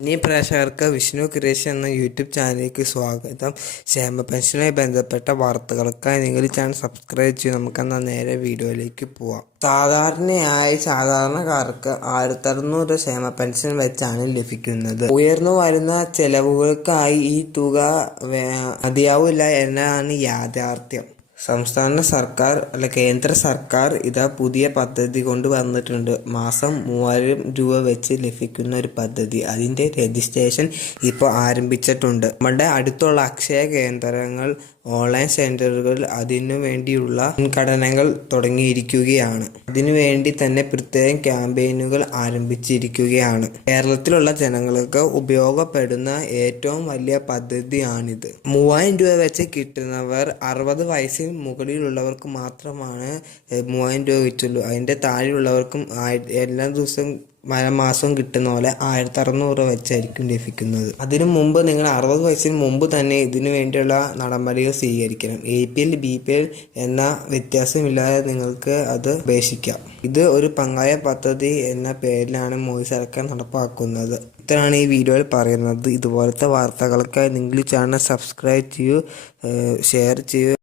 ഇനി പ്രേക്ഷകർക്ക് വിഷ്ണു ക്രിയേഷൻ എന്ന യൂട്യൂബ് ചാനലിലേക്ക് സ്വാഗതം. ക്ഷേമ പെൻഷനുമായി ബന്ധപ്പെട്ട വാർത്തകൾക്കായി നിങ്ങൾ ചാനൽ സബ്സ്ക്രൈബ് ചെയ്ത് നമുക്കെന്നാൽ നേരെ വീഡിയോയിലേക്ക് പോവാം. സാധാരണയായി സാധാരണക്കാർക്ക് ആയിരത്തി അറുന്നൂറ് ക്ഷേമ പെൻഷൻ വെച്ചാണ് ലഭിക്കുന്നത്. ഉയർന്നു വരുന്ന ചെലവുകൾക്കായി ഈ തുക മതിയാവില്ല എന്നാണ് യാഥാർത്ഥ്യം. സംസ്ഥാന സർക്കാർ അല്ല കേന്ദ്ര സർക്കാർ ഇതാ പുതിയ പദ്ധതി കൊണ്ട് വന്നിട്ടുണ്ട്. മാസം മൂവായിരം രൂപ വെച്ച് ലഭിക്കുന്ന ഒരു പദ്ധതി. അതിന്റെ രജിസ്ട്രേഷൻ ഇപ്പോൾ ആരംഭിച്ചിട്ടുണ്ട്. നമ്മുടെ അടുത്തുള്ള അക്ഷയ കേന്ദ്രങ്ങൾ ഓൺലൈൻ സെന്ററുകൾ അതിനു വേണ്ടിയുള്ള മുൻഗണനകൾ തുടങ്ങിയിരിക്കുകയാണ്. അതിനു വേണ്ടി തന്നെ പ്രത്യേകം ക്യാമ്പയിനുകൾ ആരംഭിച്ചിരിക്കുകയാണ്. കേരളത്തിലുള്ള ജനങ്ങൾക്ക് ഉപയോഗപ്പെടുന്ന ഏറ്റവും വലിയ പദ്ധതിയാണിത്. മൂവായിരം രൂപ വെച്ച് കിട്ടുന്നവർ അറുപത് വയസ്സിന് മുകളിലുള്ളവർക്ക് മാത്രമാണ് മൂവായിരം രൂപ വെച്ചുള്ളൂ. അതിന്റെ താഴെയുള്ളവർക്കും എല്ലാ ദിവസവും മാസവും കിട്ടുന്ന പോലെ ആയിരത്തി അറുന്നൂറ് രൂപ വെച്ചായിരിക്കും ലഭിക്കുന്നത്. അതിനു മുമ്പ് നിങ്ങൾ അറുപത് വയസ്സിന് മുമ്പ് തന്നെ ഇതിനു വേണ്ടിയുള്ള നടപടികൾ സ്വീകരിക്കണം. A P L B P L എന്ന വ്യത്യാസമില്ലാതെ നിങ്ങൾക്ക് അത് ഉപേക്ഷിക്കാം. ഇത് ഒരു പങ്കായ പദ്ധതി എന്ന പേരിലാണ് മോദി സർക്കാർ നടപ്പാക്കുന്നത്. ഇത്രയാണ് ഈ വീഡിയോയിൽ പറയുന്നത്. ഇതുപോലത്തെ വാർത്തകൾക്കായി നിങ്ങൾ ചാനൽ സബ്സ്ക്രൈബ് ചെയ്യൂ ഷെയർ ചെയ്യൂ.